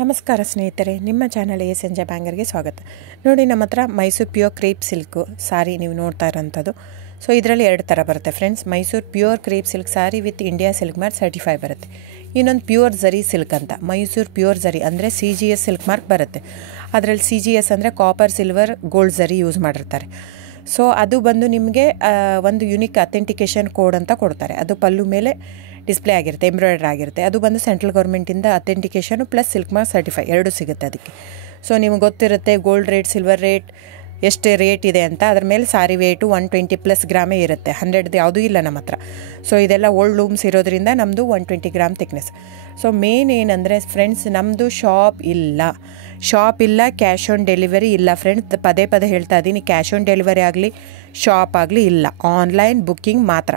ನಮಸ್ಕಾರ ಸ್ನೇಹಿತರೆ, ನಿಮ್ಮ ಚಾನಲ್ ಎ ಸಂಜೆ ಬ್ಯಾಂಗರ್ಗೆ ಸ್ವಾಗತ. ನೋಡಿ, ನಮ್ಮ ಹತ್ರ ಮೈಸೂರು ಪ್ಯೂರ್ ಕ್ರೇಪ್ ಸಿಲ್ಕು ಸಾರಿ ನೀವು ನೋಡ್ತಾ ಇರೋಂಥದ್ದು. ಸೊ ಇದರಲ್ಲಿ ಎರಡು ಥರ ಬರುತ್ತೆ friends. Mysuru pure crepe silk sorry with India silk mark certify ಬರುತ್ತೆ. ಇನ್ನೊಂದು ಪ್ಯೂರ್ ಝರಿ ಸಿಲ್ಕ್ ಅಂತ, ಮೈಸೂರು ಪ್ಯೂರ್ ಝರಿ ಅಂದರೆ CGS ಸಿಲ್ಕ್ ಮಾರ್ಕ್ ಬರುತ್ತೆ. ಅದರಲ್ಲಿ CGS ಅಂದರೆ ಕಾಪರ್, ಸಿಲ್ವರ್, ಗೋಲ್ಡ್ ಝರಿ ಯೂಸ್ ಮಾಡಿರ್ತಾರೆ. ಸೊ ಅದು ಬಂದು ನಿಮಗೆ ಒಂದು ಯುನಿಕ್ ಅಥೆಂಟಿಕೇಷನ್ ಕೋಡ್ ಅಂತ ಕೊಡ್ತಾರೆ. ಅದು ಪಲ್ಲು ಮೇಲೆ ಡಿಸ್ಪ್ಲೇ ಆಗಿರುತ್ತೆ, ಎಂಬ್ರಾಯ್ಡ್ರಿ ಆಗಿರುತ್ತೆ. ಅದು ಬಂದು ಸೆಂಟ್ರಲ್ ಗೌರ್ಮೆಂಟಿಂದ ಅಥೆಂಟಿಕೇಷನು ಪ್ಲಸ್ ಸಿಲ್ಕ್ ಮಾರ್ಕ್ ಸರ್ಟಿಫೈ ಎರಡೂ ಸಿಗುತ್ತೆ ಅದಕ್ಕೆ. ಸೊ ನಿಮ್ಗೆ ಗೊತ್ತಿರುತ್ತೆ ಗೋಲ್ಡ್ ರೇಟ್, ಸಿಲ್ವರ್ ರೇಟ್ ಎಷ್ಟು ರೇಟ್ ಇದೆ ಅಂತ. ಅದ್ರ ಮೇಲೆ ಸಾರಿ ವೇಟು 120+ ಗ್ರಾಮೇ ಇರುತ್ತೆ, 100 ಯಾವುದೂ ಇಲ್ಲ ನಮ್ಮ ಹತ್ರ. ಸೊ ಇದೆಲ್ಲ ಓಲ್ಡ್ ಲೂಮ್ಸ್ ಇರೋದ್ರಿಂದ ನಮ್ಮದು 120 ಗ್ರಾಮ್ ಥಿಕ್ನೆಸ್. ಸೊ ಮೇನ್ ಏನಂದರೆ ಫ್ರೆಂಡ್ಸ್, ನಮ್ಮದು ಶಾಪ್ ಇಲ್ಲ, ಕ್ಯಾಶ್ ಆನ್ ಡೆಲಿವರಿ ಇಲ್ಲ ಫ್ರೆಂಡ್ಸ್. ಪದೇ ಹೇಳ್ತಾ ಇದ್ದೀನಿ, ಕ್ಯಾಶ್ ಆನ್ ಡೆಲಿವರಿ ಆಗಲಿ ಶಾಪ್ ಆಗಲಿ ಇಲ್ಲ, ಆನ್ಲೈನ್ ಬುಕ್ಕಿಂಗ್ ಮಾತ್ರ.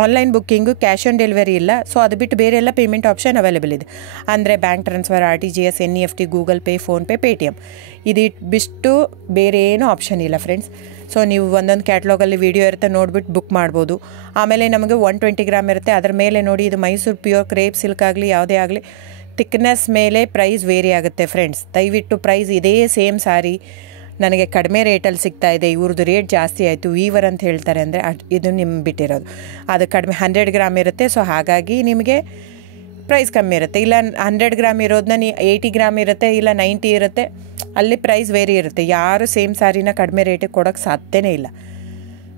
Online booking, cash on delivery ಇಲ್ಲ. ಸೊ ಅದು ಬಿಟ್ಟು ಬೇರೆ ಎಲ್ಲ ಪೇಮೆಂಟ್ ಆಪ್ಷನ್ ಅವೈಲೇಬಲ್ ಇದೆ. ಅಂದರೆ bank transfer, RTGS, NEFT, Google pay, PhonePe, Paytm. ಇದು ಬಿಟ್ಟು ಬೇರೆ ಏನೂ ಆಪ್ಷನ್ ಇಲ್ಲ ಫ್ರೆಂಡ್ಸ್. ಸೊ ನೀವು ಒಂದೊಂದು ಕ್ಯಾಟ್ಲಾಗಲ್ಲಿ ವೀಡಿಯೋ ಇರುತ್ತೆ, ನೋಡಿಬಿಟ್ಟು ಬುಕ್ ಮಾಡ್ಬೋದು. ಆಮೇಲೆ ನಮಗೆ 120 ಗ್ರಾಮ್ ಇರುತ್ತೆ. ಅದರ ಮೇಲೆ ನೋಡಿ, ಇದು ಮೈಸೂರು ಪ್ಯೂರ್ ಕ್ರೇಪ್ ಸಿಲ್ಕ್ ಆಗಲಿ ಯಾವುದೇ ಆಗಲಿ ಥಿಕ್ನೆಸ್ ಮೇಲೆ ಪ್ರೈಸ್ ವೇರಿ ಆಗುತ್ತೆ ಫ್ರೆಂಡ್ಸ್. ದಯವಿಟ್ಟು ಪ್ರೈಸ್ ಇದೇ ಸೇಮ್ ಸಾರಿ ನನಗೆ ಕಡಿಮೆ ರೇಟಲ್ಲಿ ಸಿಗ್ತಾ ಇದೆ, ಇವ್ರದ್ದು ರೇಟ್ ಜಾಸ್ತಿ ಆಯಿತು ವೀವರ್ ಅಂತ ಹೇಳ್ತಾರೆ ಅಂದರೆ ಇದು ನಿಮ್ಗೆ ಬಿಟ್ಟಿರೋದು. ಅದು ಕಡಿಮೆ 100 ಗ್ರಾಮ್ ಇರುತ್ತೆ. ಸೊ ಹಾಗಾಗಿ ನಿಮಗೆ ಪ್ರೈಸ್ ಕಮ್ಮಿ ಇರುತ್ತೆ. ಇಲ್ಲ 100 ಗ್ರಾಮ್ ಇರೋದನ್ನ 80 ಗ್ರಾಮ್ ಇರುತ್ತೆ, ಇಲ್ಲ 90 ಇರುತ್ತೆ, ಅಲ್ಲಿ ಪ್ರೈಸ್ ವೇರಿ ಇರುತ್ತೆ. ಯಾರು ಸೇಮ್ ಸಾರಿನ ಕಡಿಮೆ ರೇಟಿಗೆ ಕೊಡೋಕ್ಕೆ ಸಾಧ್ಯನೇ ಇಲ್ಲ.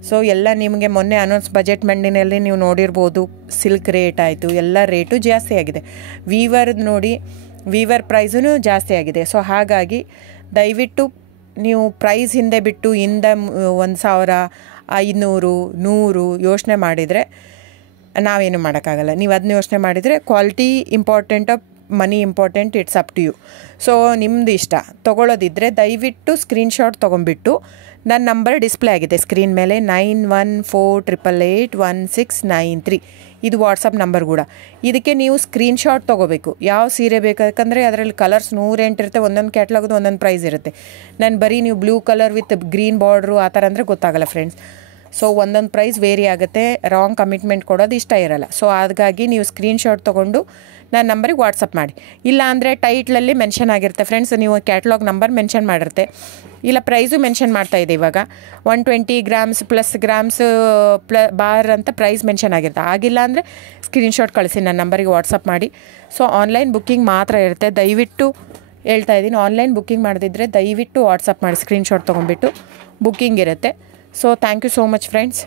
ಸೊ ಎಲ್ಲ ನಿಮಗೆ ಮೊನ್ನೆ ಅನೌನ್ಸ್ ಬಜೆಟ್ ಮಂಡಿನಲ್ಲಿ ನೀವು ನೋಡಿರ್ಬೋದು, ಸಿಲ್ಕ್ ರೇಟ್ ಆಯಿತು, ಎಲ್ಲ ರೇಟು ಜಾಸ್ತಿ ಆಗಿದೆ. ವೀವರ್ದು ನೋಡಿ, ವೀವರ್ ಪ್ರೈಸೂ ಜಾಸ್ತಿ ಆಗಿದೆ. ಸೊ ಹಾಗಾಗಿ ದಯವಿಟ್ಟು ನೀವು ಪ್ರೈಸ್ ಹಿಂದೆ ಬಿಟ್ಟು 1,000, 500, 100 ಯೋಚನೆ ಮಾಡಿದರೆ ನಾವೇನು ಮಾಡೋಕ್ಕಾಗಲ್ಲ. ನೀವು ಅದನ್ನ ಯೋಚನೆ ಮಾಡಿದರೆ quality important, money important, it's up to you. So ನಿಮ್ಮದು ಇಷ್ಟ. ತೊಗೊಳ್ಳೋದಿದ್ದರೆ ದಯವಿಟ್ಟು ಸ್ಕ್ರೀನ್ಶಾಟ್ ತೊಗೊಂಬಿಟ್ಟು, ನನ್ನ ನಂಬರ್ ಡಿಸ್ಪ್ಲೇ ಆಗಿದೆ ಸ್ಕ್ರೀನ್ ಮೇಲೆ, 9148881693. ಇದು ವಾಟ್ಸಪ್ ನಂಬರ್ ಕೂಡ. ಇದಕ್ಕೆ ನೀವು ಸ್ಕ್ರೀನ್ಶಾಟ್ ತೊಗೋಬೇಕು. ಯಾವ ಸೀರೆ ಬೇಕಂದರೆ ಅದರಲ್ಲಿ ಕಲರ್ಸ್ 108 ಇರುತ್ತೆ, ಒಂದೊಂದು ಕ್ಯಾಟ್ಲಾಗದು ಒಂದೊಂದು ಪ್ರೈಸ್ ಇರುತ್ತೆ. ನಾನು ಬರೀ ನೀವು blue colour with green border ಆ ಥರ ಅಂದರೆ ಗೊತ್ತಾಗಲ್ಲ ಫ್ರೆಂಡ್ಸ್. ಸೊ ಒಂದೊಂದು ಪ್ರೈಸ್ ವೇರಿ ಆಗುತ್ತೆ, ರಾಂಗ್ ಕಮಿಟ್ಮೆಂಟ್ ಕೊಡೋದು ಇಷ್ಟ ಇರಲ್ಲ. ಸೊ ಹಾಗಾಗಿ ನೀವು ಸ್ಕ್ರೀನ್ಶಾಟ್ ತೊಗೊಂಡು ನನ್ನ ನಂಬರಿಗೆ ವಾಟ್ಸಪ್ ಮಾಡಿ. ಇಲ್ಲ ಅಂದರೆ ಟೈಟ್ಲಲ್ಲಿ ಮೆನ್ಷನ್ ಆಗಿರುತ್ತೆ ಫ್ರೆಂಡ್ಸ್, ನೀವು ಕ್ಯಾಟ್ಲಾಗ್ ನಂಬರ್ ಮೆನ್ಷನ್ ಮಾಡಿರುತ್ತೆ, ಇಲ್ಲ ಪ್ರೈಸು ಮೆನ್ಷನ್ ಮಾಡ್ತಾಯಿದೆ. ಇವಾಗ 120 ಗ್ರಾಮ್ಸ್ ಪ್ಲಸ್ ಗ್ರಾಮ್ಸ್ ಬಾರ್ ಅಂತ ಪ್ರೈಸ್ ಮೆನ್ಷನ್ ಆಗಿರುತ್ತೆ. ಆಗಿಲ್ಲ ಅಂದರೆ ಸ್ಕ್ರೀನ್ಶಾಟ್ ಕಳಿಸಿ, ನನ್ನ ನಂಬರಿಗೆ ವಾಟ್ಸಪ್ ಮಾಡಿ. ಸೊ ಆನ್ಲೈನ್ ಬುಕ್ಕಿಂಗ್ ಮಾತ್ರ ಇರುತ್ತೆ. ದಯವಿಟ್ಟು ಹೇಳ್ತಾ ಇದ್ದೀನಿ, ಆನ್ಲೈನ್ ಬುಕ್ಕಿಂಗ್ ಮಾಡದಿದ್ದರೆ ದಯವಿಟ್ಟು ವಾಟ್ಸಪ್ ಮಾಡಿ, ಸ್ಕ್ರೀನ್ಶಾಟ್ ತೊಗೊಂಡ್ಬಿಟ್ಟು ಬುಕ್ಕಿಂಗ್ ಇರುತ್ತೆ. So thank you so much friends.